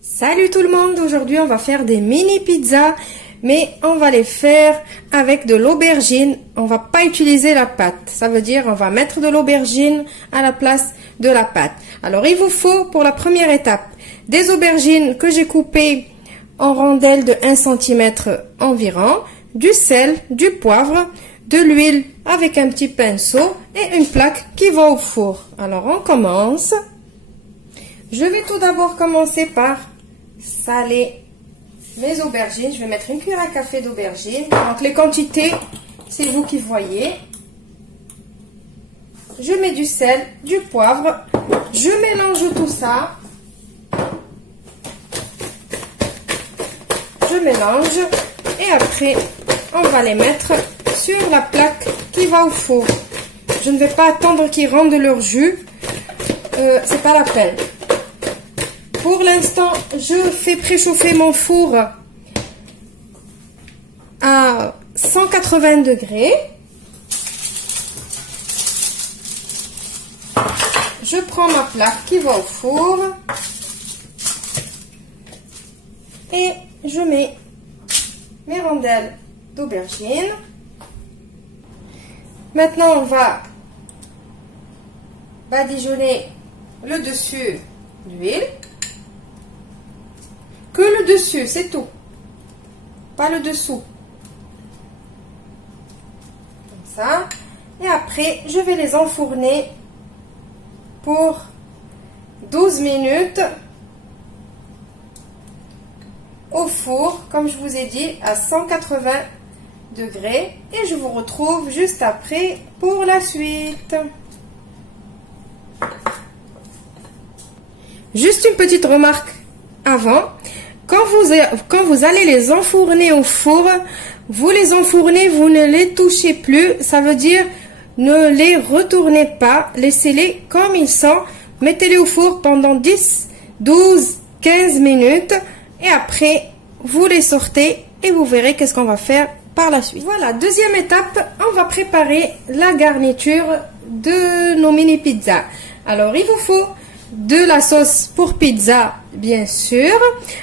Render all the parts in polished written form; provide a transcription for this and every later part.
Salut tout le monde, aujourd'hui on va faire des mini pizzas, mais on va les faire avec de l'aubergine. On va pas utiliser la pâte, ça veut dire on va mettre de l'aubergine à la place de la pâte. Alors il vous faut pour la première étape des aubergines que j'ai coupées en rondelles de 1 cm environ, du sel, du poivre, de l'huile avec un petit pinceau et une plaque qui va au four. Alors on commence. Je vais tout d'abord commencer par saler mes aubergines. Je vais mettre une cuillère à café d'aubergines. Donc les quantités, c'est vous qui voyez. Je mets du sel, du poivre. Je mélange tout ça. Je mélange et après on va les mettre sur la plaque qui va au four. Je ne vais pas attendre qu'ils rendent leur jus. C'est pas la peine. Pour l'instant, je fais préchauffer mon four à 180 degrés. Je prends ma plaque qui va au four et je mets mes rondelles d'aubergine. Maintenant, on va badigeonner le dessus d'huile. Que le dessus, c'est tout. Pas le dessous. Comme ça. Et après, je vais les enfourner pour 12 minutes au four, comme je vous ai dit, à 180 degrés. Et je vous retrouve juste après pour la suite. Juste une petite remarque avant. Quand vous allez les enfourner au four, vous les enfournez, vous ne les touchez plus. Ça veut dire, ne les retournez pas. Laissez-les comme ils sont. Mettez-les au four pendant 10, 12, 15 minutes. Et après, vous les sortez et vous verrez qu'est-ce qu'on va faire par la suite. Voilà, deuxième étape, on va préparer la garniture de nos mini pizzas. Alors, il vous faut de la sauce pour pizza, bien sûr.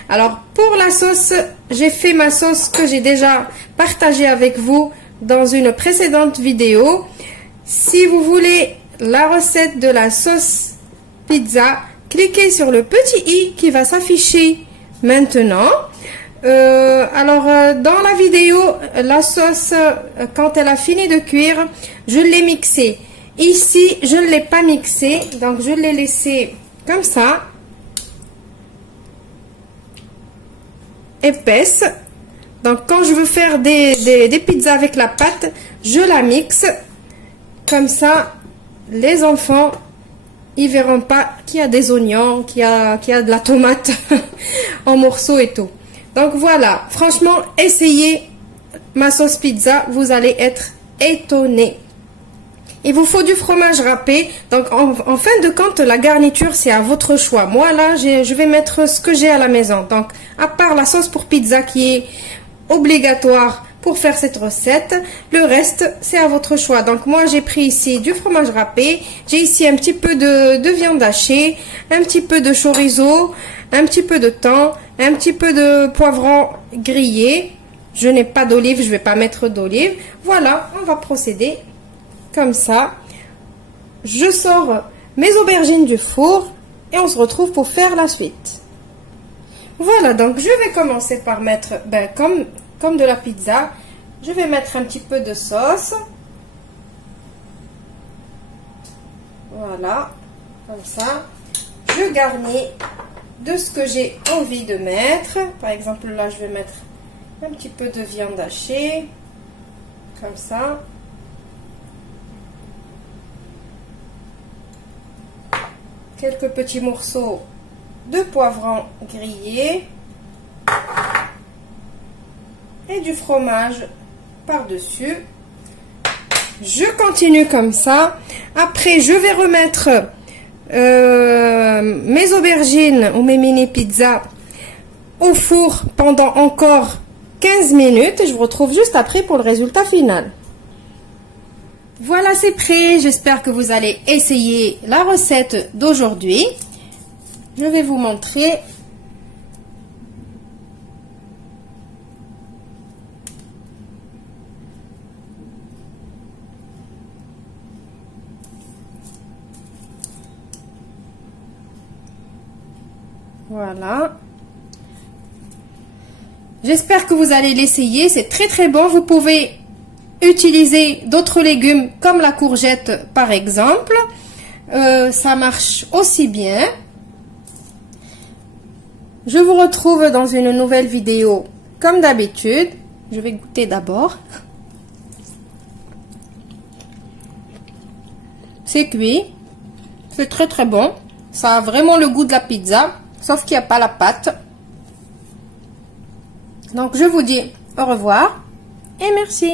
Alors pour la sauce, j'ai fait ma sauce que j'ai déjà partagée avec vous dans une précédente vidéo. Si vous voulez la recette de la sauce pizza, cliquez sur le petit i qui va s'afficher maintenant. Dans la vidéo, la sauce, quand elle a fini de cuire, je l'ai mixée. Ici, je ne l'ai pas mixée, donc je l'ai laissée comme ça, épaisse. Donc, quand je veux faire des pizzas avec la pâte, je la mixe. Comme ça, les enfants, ils verront pas qu'il y a des oignons, qu'il y a de la tomate en morceaux et tout. Donc, voilà. Franchement, essayez ma sauce pizza, vous allez être étonnés. Il vous faut du fromage râpé. Donc, en fin de compte, la garniture, c'est à votre choix. Moi, là, je vais mettre ce que j'ai à la maison. Donc, à part la sauce pour pizza qui est obligatoire pour faire cette recette, le reste, c'est à votre choix. Donc, moi, j'ai pris ici du fromage râpé. J'ai ici un petit peu de viande hachée, un petit peu de chorizo, un petit peu de thon, un petit peu de poivron grillé. Je n'ai pas d'olive, je ne vais pas mettre d'olive. Voilà, on va procéder comme ça. Je sors mes aubergines du four et on se retrouve pour faire la suite. Voilà, donc je vais commencer par mettre, comme de la pizza, je vais mettre un petit peu de sauce. Voilà, comme ça. Je garnis de ce que j'ai envie de mettre. Par exemple, là, je vais mettre un petit peu de viande hachée, comme ça. Quelques petits morceaux de poivron grillé et du fromage par-dessus. Je continue comme ça. Après, je vais remettre mes aubergines ou mes mini pizzas au four pendant encore 15 minutes. Et je vous retrouve juste après pour le résultat final. Voilà, c'est prêt. J'espère que vous allez essayer la recette d'aujourd'hui. Je vais vous montrer Voilà. J'espère que vous allez l'essayer. C'est très très bon. Vous pouvez utiliser d'autres légumes comme la courgette par exemple. Ça marche aussi bien. Je vous retrouve dans une nouvelle vidéo comme d'habitude. Je vais goûter d'abord. C'est cuit. C'est très très bon. Ça a vraiment le goût de la pizza. Sauf qu'il n'y a pas la pâte. Donc je vous dis au revoir et merci.